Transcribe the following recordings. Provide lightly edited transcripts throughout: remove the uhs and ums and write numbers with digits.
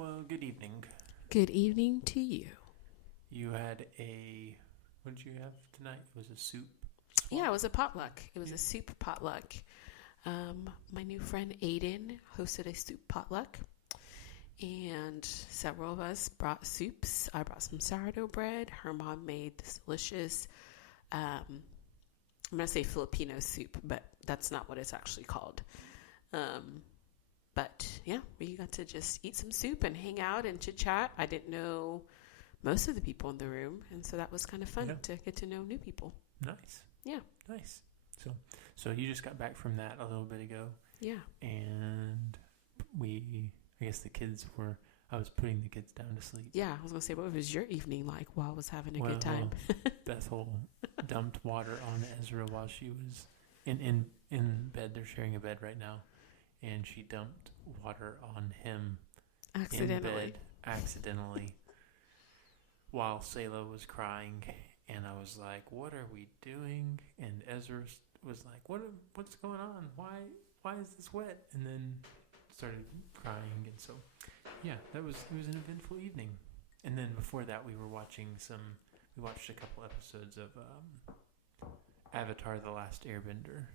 Well, good evening. Good evening to you. You had what did you have tonight? It was a soup? Yeah, it was a potluck. It was a soup potluck. My new friend Aiden hosted a soup potluck, and several of us brought soups. I brought some sourdough bread. Her mom made this delicious, I'm going to say Filipino soup, but that's not what it's actually called. But yeah, we got to just eat some soup and hang out and chit chat. I didn't know most of the people in the room, and so that was kind of fun to get to know new people. Nice. Yeah. Nice. So you just got back from that a little bit ago. Yeah. And I guess I was putting the kids down to sleep. Yeah, I was going to say, what was your evening like while I was having a good time? Bethel dumped water on Ezra while she was in bed. They're sharing a bed right now. And she dumped water on him accidentally while Selah was crying. And I was like, what are we doing? And Ezra was like, what's going on? Why is this wet? And then started crying. And so, yeah, it was an eventful evening. And then before that, we watched a couple episodes of Avatar: The Last Airbender.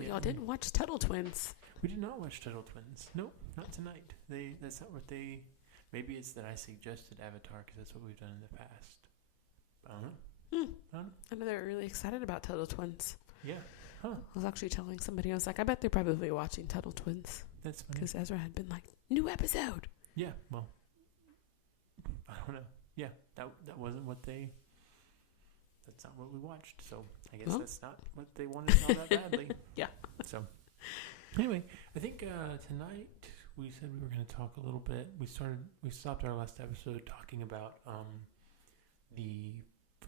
Y'all didn't watch Tuttle Twins. We did not watch Tuttle Twins. Nope, not tonight. That's not what they... Maybe it's that I suggested Avatar because that's what we've done in the past. I don't know. I know they were really excited about Tuttle Twins. Yeah. Huh. I was actually telling somebody, I was like, I bet they're probably watching Tuttle Twins. That's funny. Because Ezra had been like, new episode. Yeah, well, I don't know. Yeah, that wasn't what that's not what we watched. So I guess that's not what they wanted all that badly. Yeah. So anyway, I think tonight we said we were going to talk a little bit. We stopped our last episode talking about the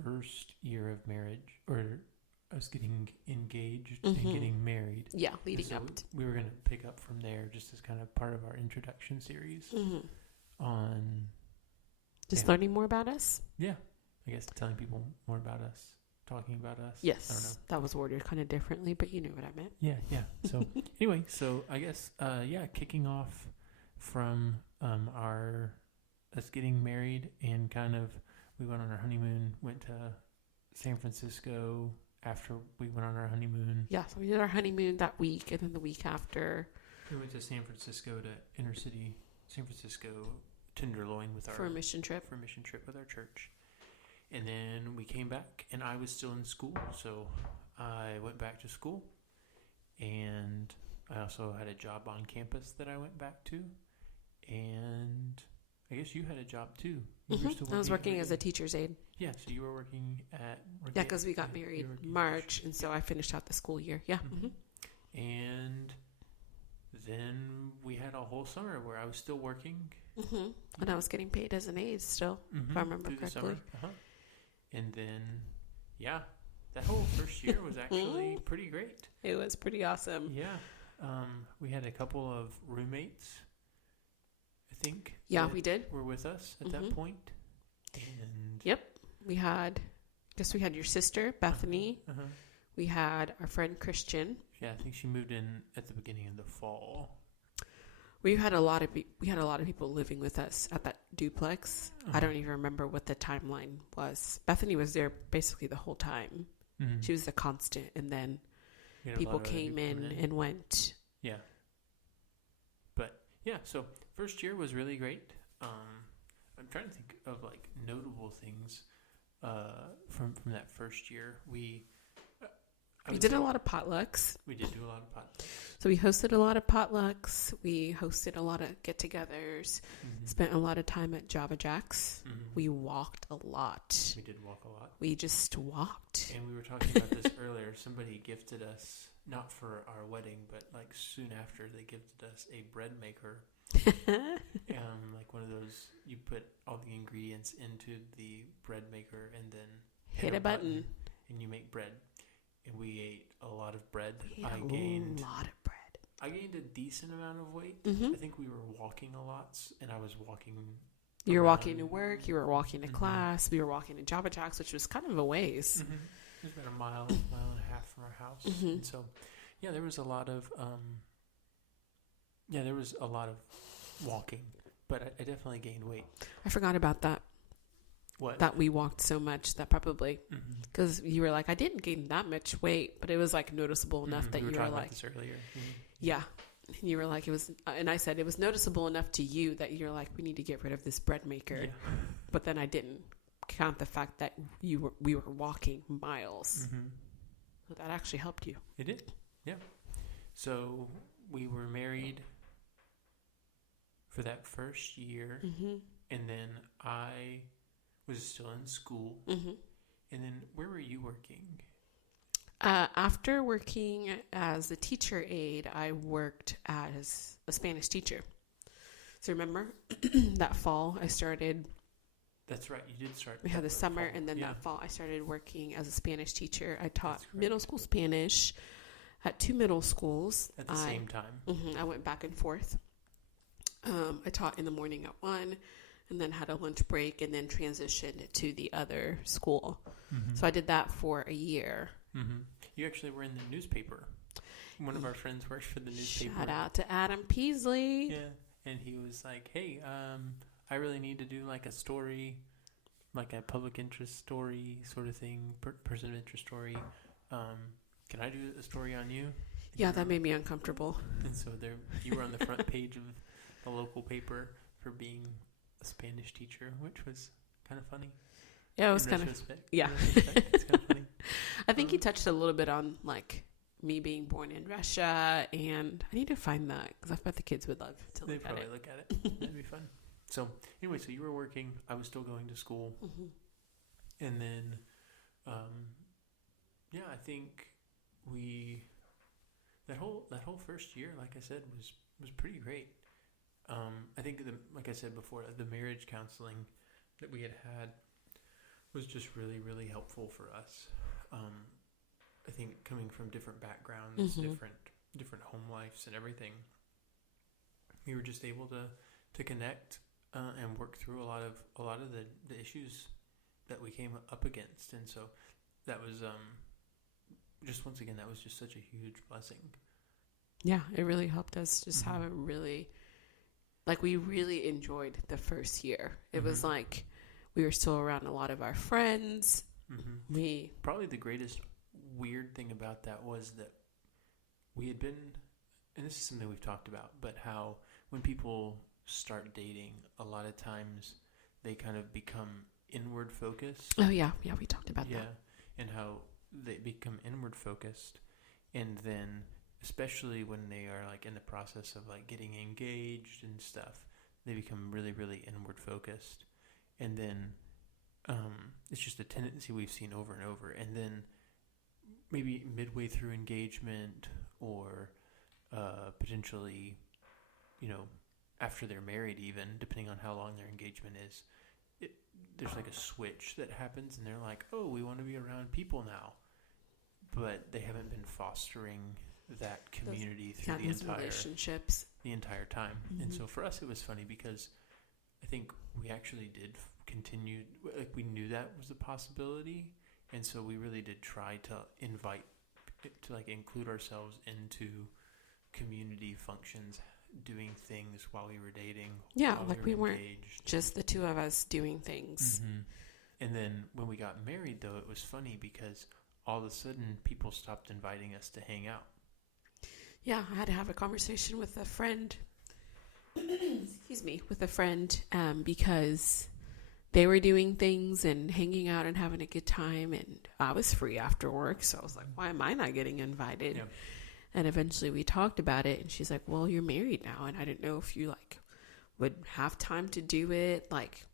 first year of marriage, or us getting engaged and getting married. Yeah, leading up. We were going to pick up from there just as kind of part of our introduction series on... Just learning more about us? Yeah. I guess telling people more about us, talking about us. Yes. I don't know. That was worded kind of differently, but you knew what I meant. Yeah. So anyway, I guess, kicking off from us getting married and kind of, we went on our honeymoon, went to San Francisco after we went on our honeymoon. Yeah, so we did our honeymoon that week, and then the week after. We went to San Francisco, to inner city San Francisco, Tenderloin for a mission trip with our church. And then we came back, and I was still in school, so I went back to school. And I also had a job on campus that I went back to. And I guess you had a job too. I was working as a teacher's aide. Yeah, so you were working at... Yeah, because we got married March, and so I finished out the school year. Yeah. And then we had a whole summer where I was still working. And I was getting paid as an aide still, if I remember correctly. And then, that whole first year was actually pretty great. It was pretty awesome. Yeah. We had a couple of roommates, I think. Yeah, we did. Were with us at that point. And yep. We had your sister, Bethany. We had our friend Christian. Yeah, I think she moved in at the beginning of the fall. We had a lot of people living with us at that duplex. I don't even remember what the timeline was. Bethany was there basically the whole time. She was the constant, and then people came in and went. Yeah. But yeah, so first year was really great. I'm trying to think of like notable things from that first year. We did a lot of potlucks. We did do a lot of potlucks. So we hosted a lot of potlucks. We hosted a lot of get-togethers. Spent a lot of time at Java Jack's. We walked a lot. We did walk a lot. We just walked. And we were talking about this earlier. Somebody gifted us, not for our wedding, but like soon after, they gifted us a bread maker. Like one of those, you put all the ingredients into the bread maker and then hit a button and you make bread. And we ate a lot of bread. I gained a lot of bread. I gained a decent amount of weight. I think we were walking a lot, and I was walking. You were walking to work. You were walking to class. We were walking to Java Jack's, which was kind of a ways. It was about a mile and a half from our house. And so, there was a lot of walking. but I definitely gained weight. I forgot about that. What? That we walked so much that probably, because you were like, I didn't gain that much weight, but it was like noticeable enough that we you were talking like, about this earlier. yeah. And you were like, it was, and I said it was noticeable enough to you that you're like, we need to get rid of this bread maker. Yeah. But then I didn't count the fact that we were walking miles. So that actually helped you. It did. Yeah. So we were married for that first year, and then I was still in school. And then where were you working? After working as a teacher aide, I worked as a Spanish teacher. So remember that fall I started. That's right. You did start. We had the summer, fall. and then Yeah. that fall I started working as a Spanish teacher. I taught That's correct. middle school Spanish at 2 middle schools. At the same time. I went back and forth. I taught in the morning at one, and then had a lunch break, and then transitioned to the other school. So I did that for a year. You actually were in the newspaper. One of our friends works for the newspaper. Shout out to Adam Peasley. Yeah, and he was like, "Hey, I really need to do like a story, like a public interest story sort of thing, person of interest story. Can I do a story on you?" Yeah, that made me uncomfortable. And so you were on the front page of the local paper for being a Spanish teacher, which was kind of funny. Yeah, it was kind of, yeah. It's kind of funny. I think he touched a little bit on like me being born in Russia, and I need to find that because I bet the kids would love to They'd look at probably it. look at it. That'd be fun. So anyway, so you were working. I was still going to school, and then, yeah, I think that whole first year, like I said, was pretty great. I think like I said before, the marriage counseling that we had was just really, really helpful for us. I think coming from different backgrounds, different home lives and everything, we were just able to connect and work through a lot of the issues that we came up against. And so that was just, once again, that was just such a huge blessing. Yeah, it really helped us just have a really, like, we really enjoyed the first year. It was like we were still around a lot of our friends. Probably the greatest weird thing about that was that we had been, and this is something we've talked about, but how when people start dating, a lot of times they kind of become inward focused. Oh, yeah, we talked about that. Yeah, and how they become inward focused, and then especially when they are like in the process of like getting engaged and stuff, they become really, really inward focused. And then it's just a tendency we've seen over and over. And then maybe midway through engagement or potentially, after they're married even, depending on how long their engagement is, there's like a switch that happens and they're like, oh, we want to be around people now. But they haven't been fostering that community through the entire time. And so for us, it was funny because I think we actually did continue, like we knew that was a possibility, and so we really did try to include ourselves into community functions, doing things while we were dating. Yeah, like we weren't engaged. Just the two of us doing things. And then when we got married, though, it was funny because all of a sudden people stopped inviting us to hang out. Yeah, I had to have a conversation with a friend. Because they were doing things and hanging out and having a good time, and I was free after work, so I was like, why am I not getting invited? Yeah. And eventually we talked about it, and she's like, well, you're married now, and I didn't know if you like would have time to do it, like,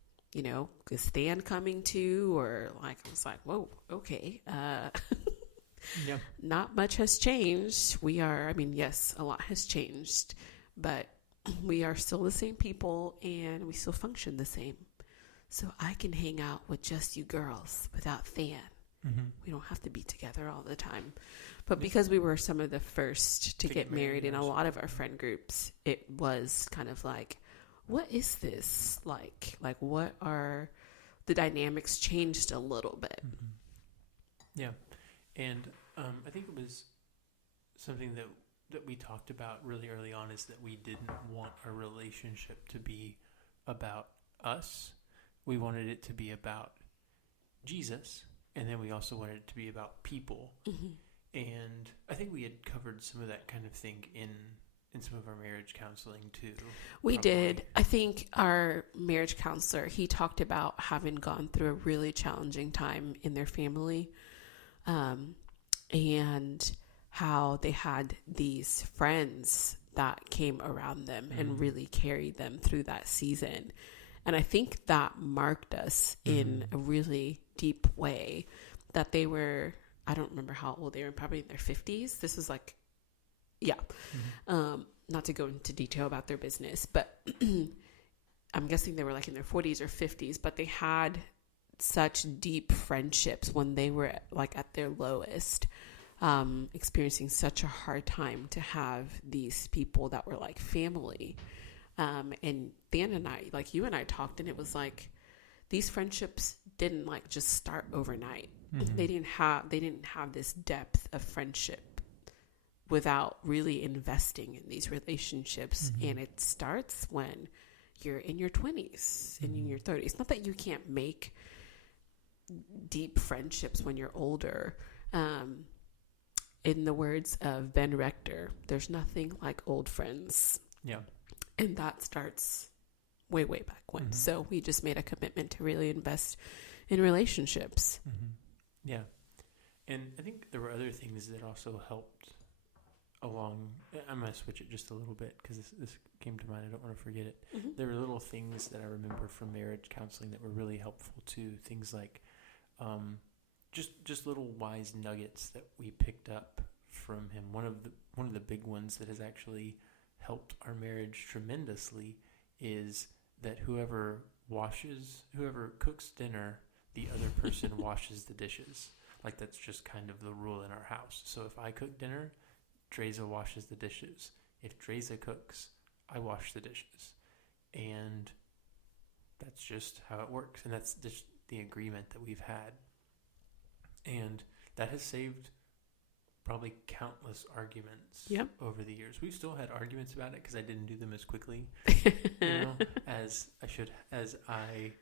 is Stan coming too, or like, I was like, whoa, okay. Yeah. Not much has changed. Yes, a lot has changed, but we are still the same people and we still function the same. So I can hang out with just you girls without Than. We don't have to be together all the time. But because we were some of the first to get married in a lot of our friend groups, it was kind of like, what is this? Like what are the dynamics changed a little bit? Yeah. And I think it was something that we talked about really early on, is that we didn't want our relationship to be about us. We wanted it to be about Jesus, and then we also wanted it to be about people. Mm-hmm. And I think we had covered some of that kind of thing in some of our marriage counseling too. We did. I think our marriage counselor, he talked about having gone through a really challenging time in their family, and how they had these friends that came around them and really carried them through that season. And I think that marked us in a really deep way, that they were, I don't remember how old they were, probably in their 50s. This was like, not to go into detail about their business, but I'm guessing they were like in their 40s or 50s, but they had such deep friendships when they were like at their lowest, experiencing such a hard time, to have these people that were like family. And Dan and I, like you and I talked, and it was like, these friendships didn't like just start overnight. They didn't have this depth of friendship without really investing in these relationships. And it starts when you're in your 20s and in your 30s. Not that you can't make deep friendships when you're older. In the words of Ben Rector, there's nothing like old friends. Yeah. And that starts way back when. So we just made a commitment to really invest in relationships. Yeah. And I think there were other things that also helped along. I'm going to switch it just a little bit because this came to mind. I don't want to forget it. There were little things that I remember from marriage counseling that were really helpful too. Things like just little wise nuggets that we picked up from him. One of the big ones that has actually helped our marriage tremendously is that whoever cooks dinner, the other person washes the dishes. Like, that's just kind of the rule in our house. So if I cook dinner, Dreza washes the dishes. If Dreza cooks, I wash the dishes. And that's just how it works. And that's just the agreement that we've had. And that has saved probably countless arguments over the years. We've still had arguments about it because I didn't do them as quickly, as I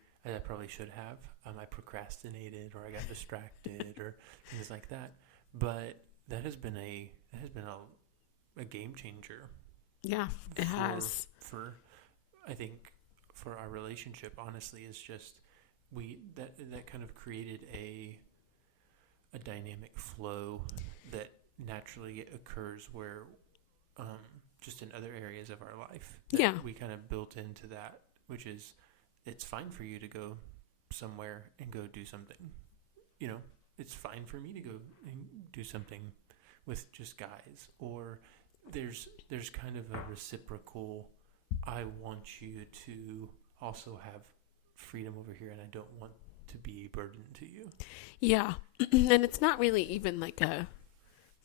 probably should have. I procrastinated, or I got distracted, or things like that. But that has been a game changer. Yeah, it has. For I think for our relationship, honestly, is just that kind of created a dynamic flow that naturally occurs where just in other areas of our life. We kind of built into that, which is, it's fine for you to go somewhere and go do something. It's fine for me to go and do something with just guys. Or there's kind of a reciprocal, I want you to also have freedom over here, and I don't want to be a burden to you. Yeah. And it's not really even like a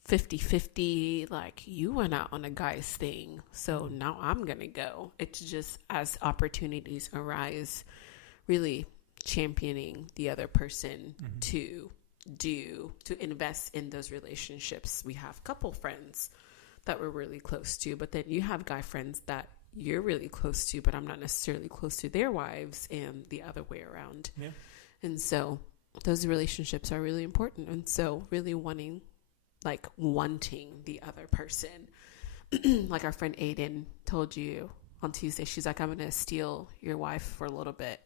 50-50, like, you went out on a guy's thing, so now I'm going to go. It's just, as opportunities arise, really championing the other person to invest in those relationships. We have couple friends that we're really close to, but then you have guy friends that you're really close to, but I'm not necessarily close to their wives, and the other way around. Yeah. And so those relationships are really important. And so really wanting the other person. Like our friend Aiden told you on Tuesday, she's like, I'm going to steal your wife for a little bit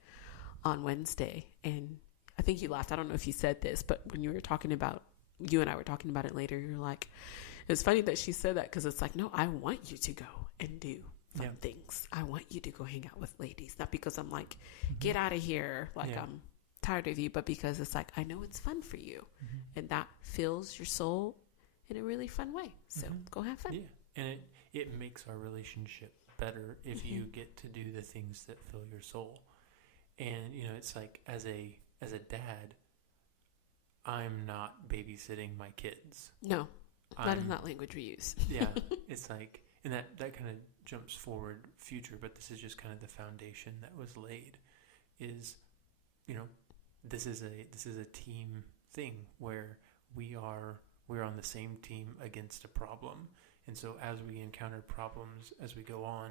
on Wednesday. And I think you laughed. I don't know if you said this, but when you and I were talking about it later, you're like, it's funny that she said that, because it's like, no, I want you to go and do fun things. I want you to go hang out with ladies. Not because I'm like, get out of here. Like, I'm tired of you, but because it's like, I know it's fun for you, and that fills your soul in a really fun way. So go have fun. Yeah. And it makes our relationship better if you get to do the things that fill your soul. And it's like, as a dad, I'm not babysitting my kids. No, that is not language we use. Yeah. It's like, and that kind of jumps forward future, but this is just kind of the foundation that was laid. Is this is a team thing where we're on the same team against a problem. And so as we encounter problems as we go on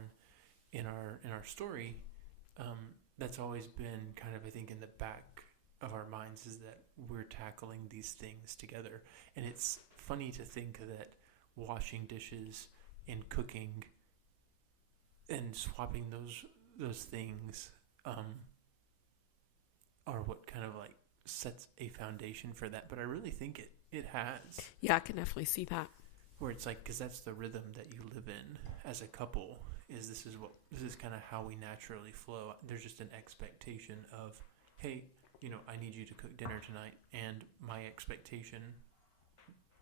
in our story, that's always been kind of, I think, in the back of our minds, is that we're tackling these things together. And it's funny to think that washing dishes and cooking and swapping those things are what kind of like sets a foundation for that. But I really think it has. Yeah, I can definitely see that. Where it's like, because that's the rhythm that you live in as a couple, is this is kind of how we naturally flow. There's just an expectation of, hey, I need you to cook dinner tonight, and my expectation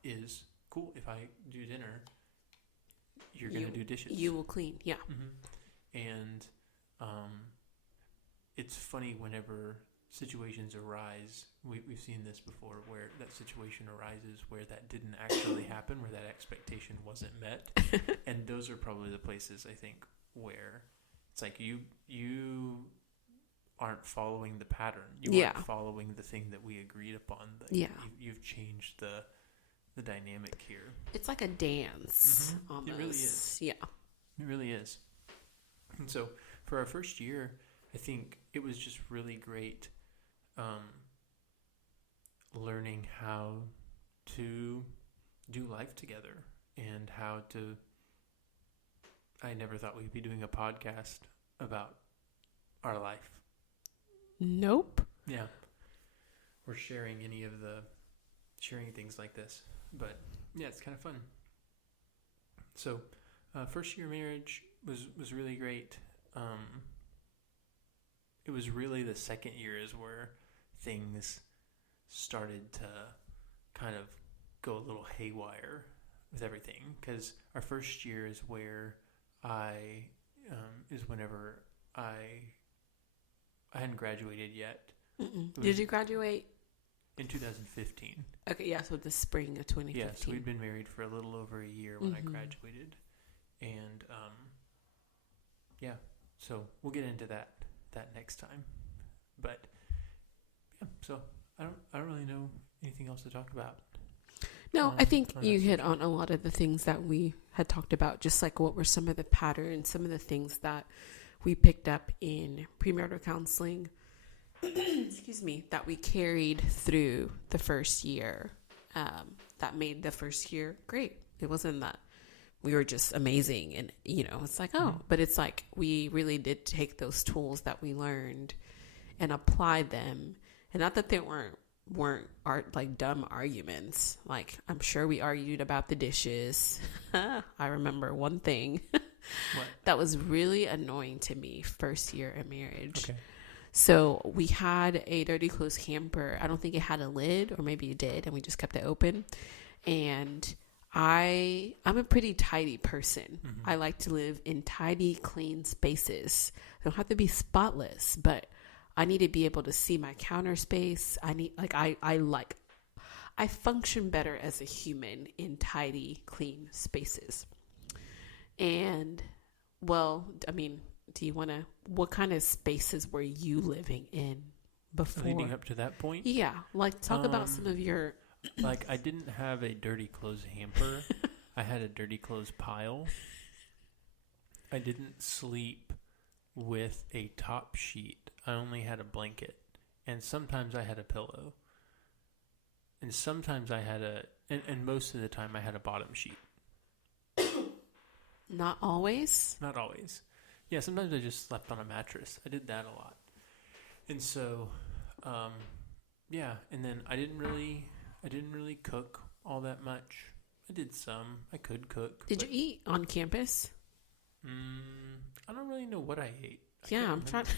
is, cool, if I do dinner, you're going to do dishes. You will clean, yeah. Mm-hmm. And it's funny whenever situations arise, we've seen this before, where that situation arises where that didn't actually happen, where that expectation wasn't met. And those are probably the places, I think, where it's like you aren't following the pattern. You aren't following the thing that we agreed upon. You've changed the dynamic here. It's like a dance. Almost. It really is. Yeah. It really is. And so for our first year, I think it was just really great learning how to do life together, and how to... I never thought we'd be doing a podcast about our life. Nope. Yeah. Or sharing things like this. But yeah, it's kind of fun. So first year marriage was really great. It was really the second year is where things started to kind of go a little haywire with everything. Because our first year is where whenever I hadn't graduated yet. Did you graduate? In 2015. Okay, yeah, so the spring of 2015. Yeah, so we'd been married for a little over a year when I graduated. And, yeah, so we'll get into that next time. But, yeah, so I don't really know anything else to talk about. No, I think you hit on a lot of the things that we had talked about, just like what were some of the patterns, some of the things that we picked up in premarital counseling, excuse me, that we carried through the first year, that made the first year great. It wasn't that we were just amazing and, it's like, but it's like we really did take those tools that we learned and apply them. And not that they weren't like dumb arguments. Like, I'm sure we argued about the dishes. I remember one thing that was really annoying to me first year of marriage. Okay. So we had a dirty clothes hamper. I don't think it had a lid, or maybe it did, and we just kept it open. And I'm a pretty tidy person. I like to live in tidy, clean spaces. They don't have to be spotless, but I need to be able to see my counter space. I function better as a human in tidy, clean spaces. And, well, I mean, what kind of spaces were you living in before? Leading up to that point? Yeah. Like, talk about some of your... Like, I didn't have a dirty clothes hamper. I had a dirty clothes pile. I didn't sleep with a top sheet. I only had a blanket. And sometimes I had a pillow. And sometimes I had and most of the time I had a bottom sheet. Not always? Not always. Yeah, sometimes I just slept on a mattress. I did that a lot. And so, yeah, and then I didn't really cook all that much. I did some. I could cook. Did you eat on campus? I don't really know what I ate. I'm trying to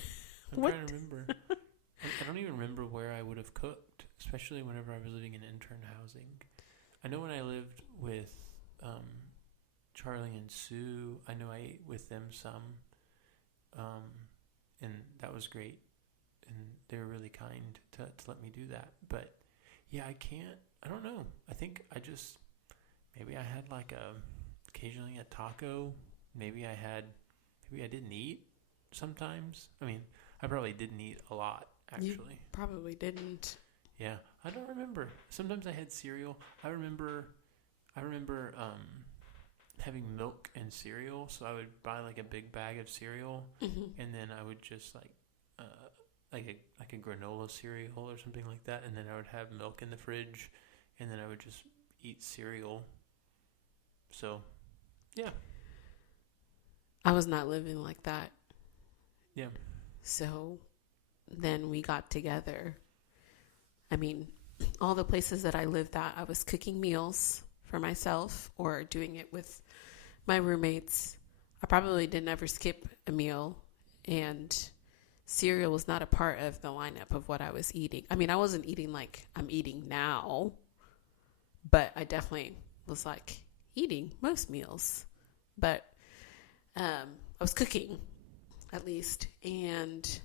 remember. I don't even remember where I would have cooked, especially whenever I was living in intern housing. I know when I lived with Charlie and Sue, I know I ate with them some, and that was great, and they were really kind to let me do that. But yeah, I don't know. I think maybe I had occasionally a taco. Maybe I didn't eat sometimes. I mean, I probably didn't eat a lot, actually. You probably didn't. Yeah, I don't remember. Sometimes I had cereal. I remember having milk and cereal. So I would buy like a big bag of cereal, and then I would just like a granola cereal or something like that, and then I would have milk in the fridge, and then I would just eat cereal. So, yeah. I was not living like that. Yeah. So then we got together. I mean, all the places that I lived at, I was cooking meals for myself or doing it with my roommates. I probably didn't ever skip a meal, and cereal was not a part of the lineup of what I was eating. I mean, I wasn't eating like I'm eating now, but I definitely was like eating most meals. But I was cooking, at least, and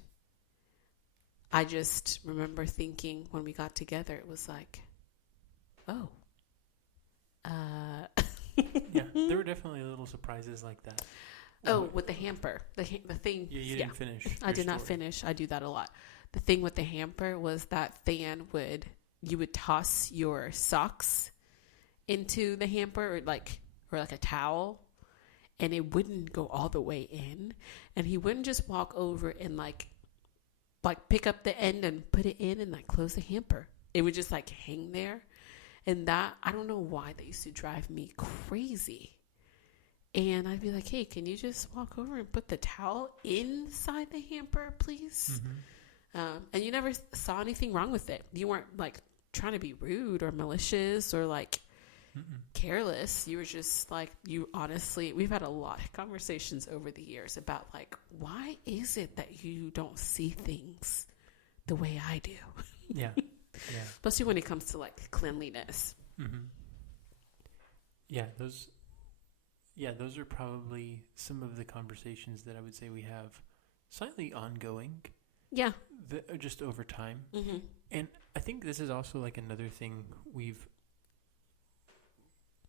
I just remember thinking when we got together, it was like, oh, Yeah, there were definitely little surprises like that. Oh, with the hamper, the thing. Yeah, you didn't finish. I did not finish. I do that a lot. The thing with the hamper was that you would toss your socks into the hamper or like a towel, and it wouldn't go all the way in, and he wouldn't just walk over and like pick up the end and put it in and like close the hamper. It would just like hang there. And that, I don't know why, that used to drive me crazy. And I'd be like, hey, can you just walk over and put the towel inside the hamper, please? And you never saw anything wrong with it. You weren't like trying to be rude or malicious or like careless. You were just like, we've had a lot of conversations over the years about like, why is it that you don't see things the way I do? Yeah. Yeah. Especially when it comes to like cleanliness. Yeah, those are probably some of the conversations that I would say we have slightly ongoing. Yeah. Just over time. And I think this is also like another thing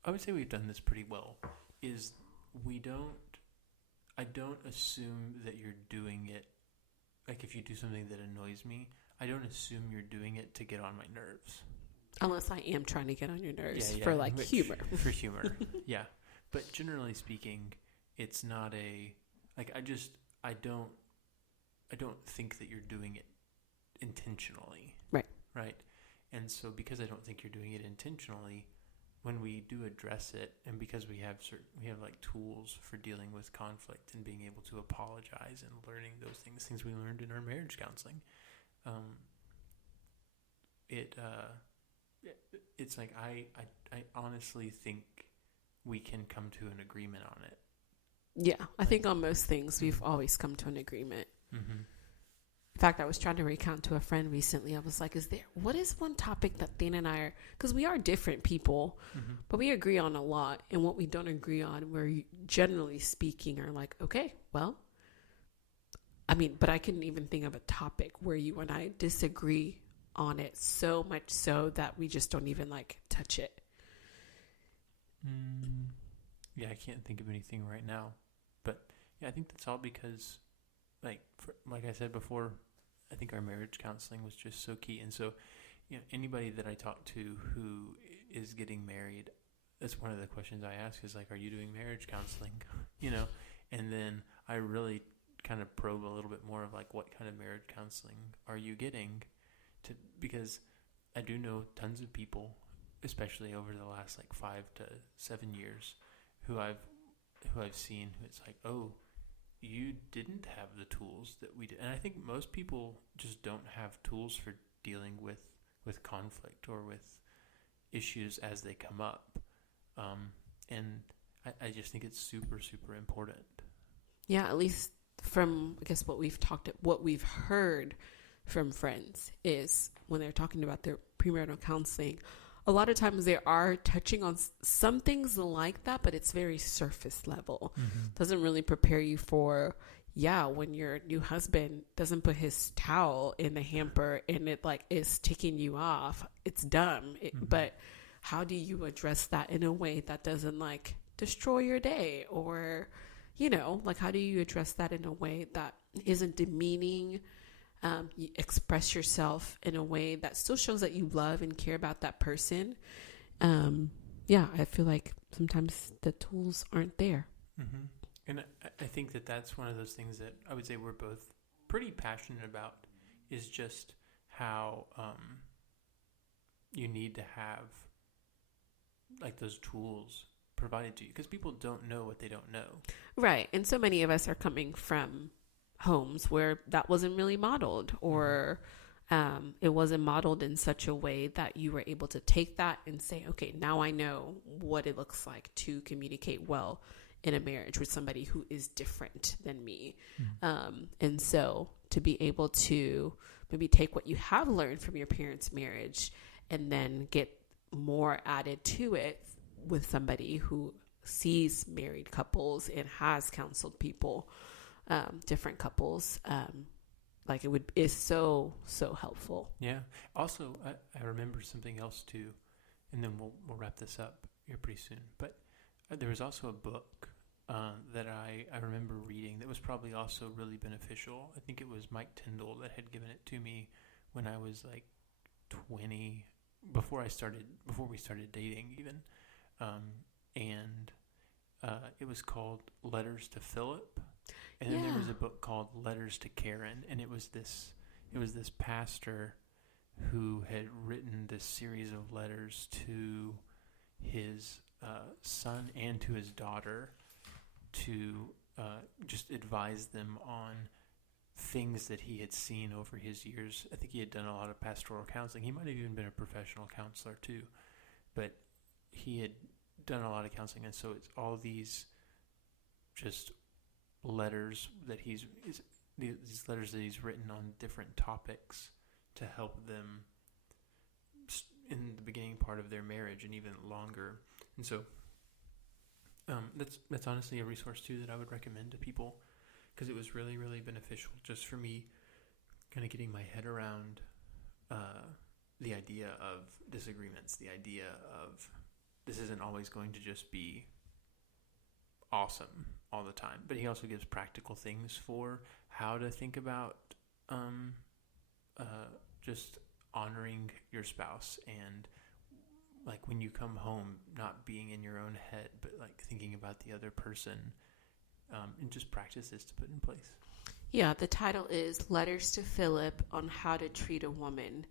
I would say we've done this pretty well, is I don't assume that you're doing it, like if you do something that annoys me, I don't assume you're doing it to get on my nerves. Unless I am trying to get on your nerves for like humor. For humor, yeah. But generally speaking, it's not I don't think that you're doing it intentionally. Right. Right. And so because I don't think you're doing it intentionally, when we do address it, and because we have like tools for dealing with conflict and being able to apologize and learning those things we learned in our marriage counseling, it's like I honestly think we can come to an agreement on it. Yeah, I think on most things we've always come to an agreement. In fact, I was trying to recount to a friend recently. I was like, what is one topic that Thane and I are, because we are different people, but we agree on a lot. And what we don't agree on, we're generally speaking are like, okay, well, I mean, but I couldn't even think of a topic where you and I disagree on it so much so that we just don't even like touch it. Yeah, I can't think of anything right now. But yeah, I think that's all because, like I said before, I think our marriage counseling was just so key. And so, anybody that I talk to who is getting married, that's one of the questions I ask is like, are you doing marriage counseling? And then I really kind of probe a little bit more of like, what kind of marriage counseling are you getting? Because I do know tons of people, especially over the last like 5 to 7 years, who I've seen who it's like, oh, you didn't have the tools that we did. And I think most people just don't have tools for dealing with conflict or with issues as they come up. And I just think it's super, super important. Yeah, at least from, I guess, what we've heard from friends is when they're talking about their premarital counseling, a lot of times they are touching on some things like that, but it's very surface level. Doesn't really prepare you for, when your new husband doesn't put his towel in the hamper and it like is ticking you off. It's dumb. But how do you address that in a way that doesn't like destroy your day? Or, like how do you address that in a way that isn't demeaning? You express yourself in a way that still shows that you love and care about that person, yeah, I feel like sometimes the tools aren't there. Mm-hmm. And I think that that's one of those things that I would say we're both pretty passionate about, is just how you need to have like those tools provided to you, because people don't know what they don't know. Right. And so many of us are coming from homes where that wasn't really modeled, or it wasn't modeled in such a way that you were able to take that and say, okay, now I know what it looks like to communicate well in a marriage with somebody who is different than me. And so to be able to maybe take what you have learned from your parents' marriage and then get more added to it with somebody who sees married couples and has counseled people, different couples, like is so helpful. Yeah. Also, I remember something else too, and then we'll wrap this up here pretty soon. But there was also a book that I remember reading that was probably also really beneficial. I think it was Mike Tyndall that had given it to me when I was like 20, before we started dating even, and it was called Letters to Philip. And then there was a book called Letters to Karen, and it was this pastor who had written this series of letters to his son and to his daughter to just advise them on things that he had seen over his years. I think he had done a lot of pastoral counseling. He might have even been a professional counselor too, but he had done a lot of counseling, and so it's all these just letters that these letters that he's written on different topics to help them in the beginning part of their marriage and even longer. And so that's honestly a resource too that I would recommend to people, because it was really, really beneficial just for me kind of getting my head around the idea of disagreements, the idea of this isn't always going to just be awesome all the time. But he also gives practical things for how to think about just honoring your spouse, and like when you come home, not being in your own head, but like thinking about the other person, and just practices to put in place. Yeah, the title is Letters to Philip on How to Treat a Woman,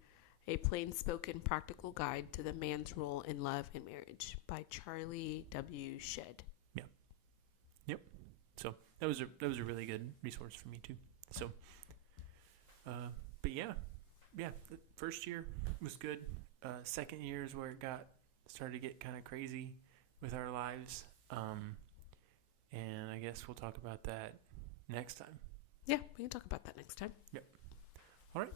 a plain-spoken practical guide to the man's role in love and marriage, by Charlie W. Shedd. Yep. So that was a really good resource for me too. So, but yeah, the first year was good. Second year is where it started to get kind of crazy with our lives. And I guess we'll talk about that next time. Yeah, we can talk about that next time. Yep. All right.